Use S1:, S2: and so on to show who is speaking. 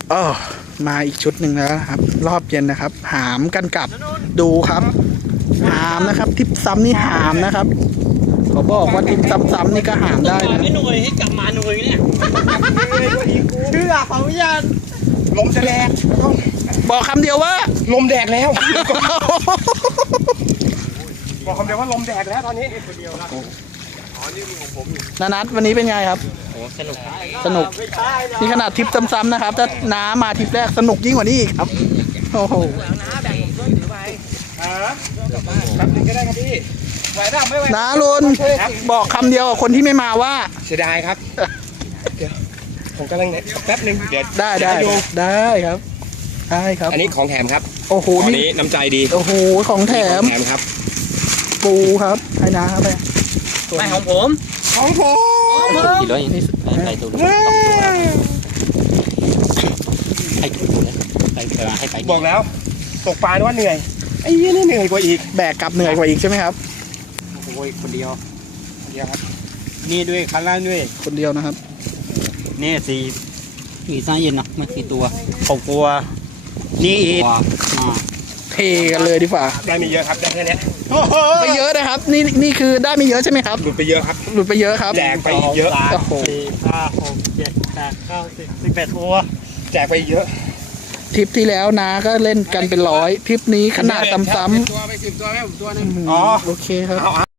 S1: เออมาอีกชุดหนึ่งแล้วนะครับ รอบเย็นนะครับ หามกันกลับดูครับ หามนะครับทิปซ้ำนี่หามนะครับเขาบอกว่าทิปซ้ำๆนี่ก็หามได้นะ
S2: ไม่หน่วยให้กลับมาหน่วยเนี่ยเชื่อเขายัน
S3: ลมจะแดด
S1: บอกคำเดียวว่า
S3: ลมแดดแล้วบอกคำเดียวว่าลมแดดแล้วตอนนี้คนเดียวละ
S1: นานัทวันนี้เป็นไงครับ
S2: โอ้สนุก
S1: สนุกนี่ขนาดทริปซ้ำๆนะครับถ้าน้ามาทริปแรกสนุกยิ่งกว่านี้อีกครับโอ้โห
S3: ครับก็ได้ครับพี่ไหวได้ไม่ไหว
S1: น้าลุนบอกคำเดียวกับคนที่ไม่มาว่า
S3: เสียดายครับเดี๋ยวผมกำลังแป๊บนึงเดี๋ยว
S1: ได้ครับได้ครับ
S3: อันนี้ของแถมครับ
S1: โอ้โห
S3: อัน
S1: นี่
S3: นี้น้ำใจดี
S1: โอ้โหของแถม
S3: แถมครับ
S1: ปูครับให้น้าครับไป
S2: ไม่ของผม
S3: ของผม
S2: กี่ร้อยนี่ใส่ตัวให้ให้ไป
S3: บอกแล้วตกปลาว่าเหนื่อยไอ้ยี่นี่เหนื่อยกว่าอีก
S1: แบกกลับเหนื่อยกว่าอีกใช่ไหมครับ
S2: โอ้ยคนเดียว
S3: เดี๋ยวครับ
S2: นี่ด้วยคันล่างด้วย
S1: คนเดียวนะครับ
S2: นี่สี่มีไส้เย็นเนาะมันสี่ตัว6ตัวนี่อีก
S1: เทกันเลยดีกว่า
S3: ได้ไม่เยอะครับได้แค่เนี้ย
S1: ไม่เยอะนะครับนี่คือได้ไม่เยอะใช่ไหมครับ
S3: หลุดไปเยอะครับ
S1: หลุดไปเยอะครับ
S3: แจกไปอีกเยอะ
S1: โอ้โห
S2: 4 5 6 7 8 9 10 11ตัว
S3: แจกไปอีกเยอะ
S1: ทริปที่แล้วนาก็เล่นกันเป็นร้อยทริปนี้ขนาดซ้ำ
S3: ตัวไป10 ตัวแม่ผมตัวนึง
S1: ๆโอเคครับ